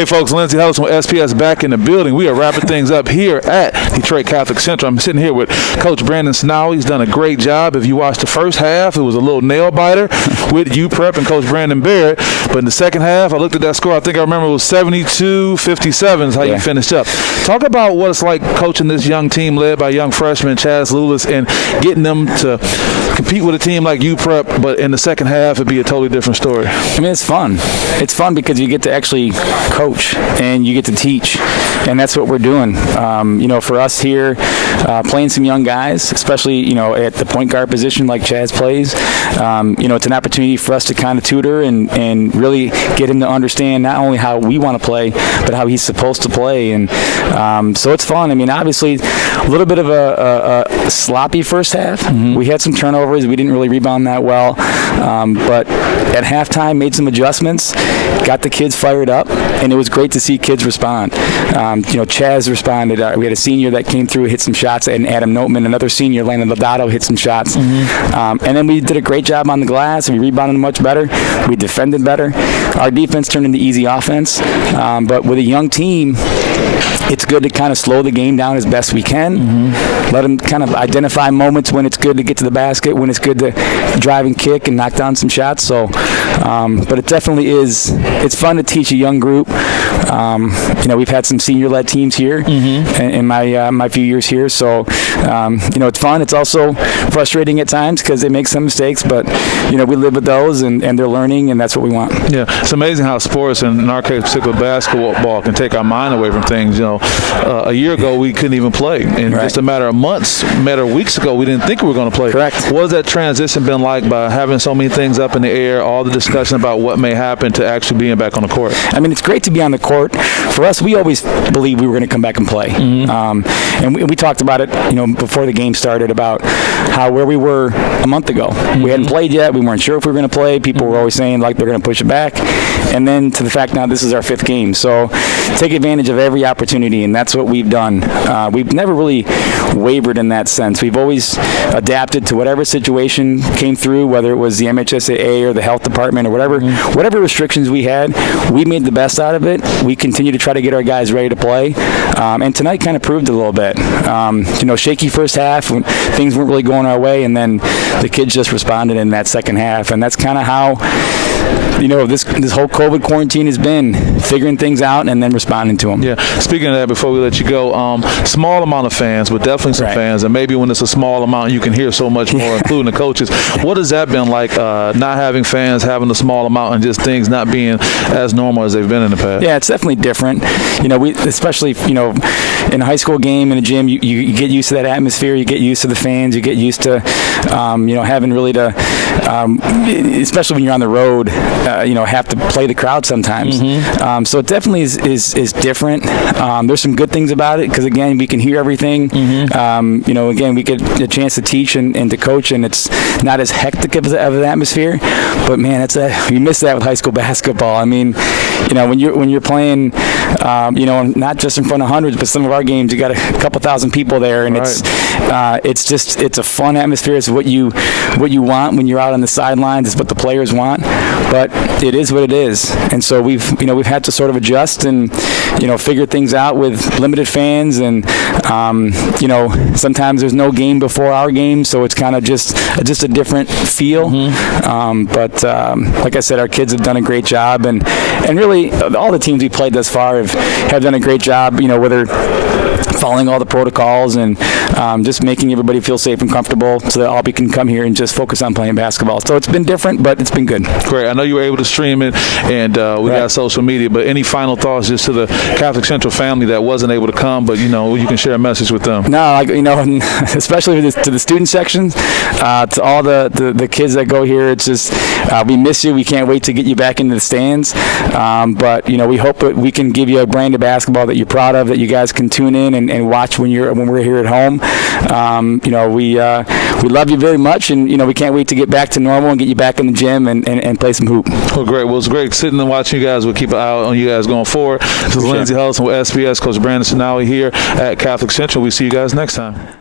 Hey folks, Lindsey Ellis from SPS back in the building. We are wrapping things up here at Detroit Catholic Central. I'm sitting here with Coach Brandon Sinawi. He's done a great job. If you watched the first half, it was a little nail biter with UPrep and Coach Brandon Barrett. But in the second half, I looked at that score. I think I remember it was 72-57 is how you finished up. Talk about what it's like coaching this young team led by young freshman Chaz Lulis and getting them to compete with a team like UPrep, but in the second half, it'd be a totally different story. I mean, it's fun. It's fun because you get to actually coach and you get to teach, and that's what we're doing. For us here, playing some young guys, especially, at the point guard position like Chaz plays, it's an opportunity for us to kind of tutor and really get him to understand not only how we want to play, but how he's supposed to play. And so it's fun. I mean, obviously, a little bit of a sloppy first half. Mm-hmm. We had some turnovers. We didn't really rebound that well. But at halftime, made some adjustments, got the kids fired up, and it was great to see kids respond. Chaz responded. We had a senior that came through, hit some shots, and Adam Notman, another senior, Landon Lodato, hit some shots. Mm-hmm. And then we did a great job on the glass. We rebounded much better. We defended better. Our defense turned into easy offense. But with a young team, it's good to kind of slow the game down as best we can. Mm-hmm. Let them kind of identify moments when it's good to get to the basket, when it's good to drive and kick and knock down some shots. So, but it definitely is. It's fun to teach a young group. We've had some senior-led teams here in my few years here. So, it's fun. It's also frustrating at times because they make some mistakes, but we live with those and they're learning, and that's what we want. Yeah, it's amazing how sports, and in our case, particularly basketball, can take our mind away from things. A year ago we couldn't even play, and just a matter of months, weeks ago, we didn't think we were going to play. Correct. What has that transition been like by having so many things up in the air, all the discussion about what may happen to actually being back on the court? I mean, it's great to be on the court. For us, we always believed we were going to come back and play. Mm-hmm. And we talked about it, before the game started, about where we were a month ago. Mm-hmm. We hadn't played yet. We weren't sure if we were going to play. People were always saying like they're going to push it back. And then to the fact now this is our 5th game. So take advantage of every opportunity, and that's what we've done. We've never really wavered in that sense. We've always adapted to whatever situation came through, whether it was the MHSAA or the health department or whatever restrictions we had. We made the best out of it. We continue to try to get our guys ready to play. And tonight kind of proved it a little bit. Shaky first half when things weren't really going our way, and then the kids just responded in that second half. And that's kind of how this whole COVID quarantine has been, figuring things out and then responding to them. Yeah. Speaking of that, before we let you go, small amount of fans, but definitely some fans, and maybe when it's a small amount, you can hear so much more, including the coaches. What has that been like, not having fans, having a small amount, and just things not being as normal as they've been in the past? Yeah, it's definitely different. We especially, in a high school game in a gym, you get used to that atmosphere, you get used to the fans, you get used to, having really to, especially when you're on the road, have to play the crowd sometimes. Mm-hmm. So it definitely is different. There's some good things about it because, again, we can hear everything. Mm-hmm. Again, we get a chance to teach and to coach, and it's not as hectic of an atmosphere. But, man, you miss that with high school basketball. I mean, when you're playing, not just in front of hundreds, but some of our games, you got a couple thousand people there, and it's a fun atmosphere. It's what you want when you're out on the sidelines. It's what the players want. But it is what it is, and so we've had to sort of adjust and figure things out with limited fans, and sometimes there's no game before our game, so it's kind of just a different feel. Mm-hmm. But like I said, our kids have done a great job, and really all the teams we played thus far have done a great job. Whether following all the protocols and just making everybody feel safe and comfortable so that all we can come here and just focus on playing basketball. So it's been different, but it's been good. Great. I know you were able to stream it, and we got social media, but any final thoughts just to the Catholic Central family that wasn't able to come, but, you can share a message with them? No, especially to the student section, to all the kids that go here, it's just we miss you. We can't wait to get you back into the stands. But, we hope that we can give you a brand of basketball that you're proud of, that you guys can tune in and watch when we're here at home. We love you very much, and we can't wait to get back to normal and get you back in the gym and play some hoop. Well, great. Well, it's great sitting and watching you guys. We'll keep an eye on you guys going forward. This is Lindsey Ellis with SPS, Coach Brandon Sinawi here at Catholic Central. We see you guys next time.